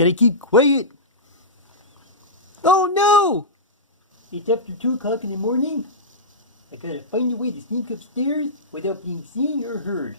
Gotta keep quiet. Oh no! It's after 2 o'clock in the morning. I gotta find a way to sneak upstairs without being seen or heard.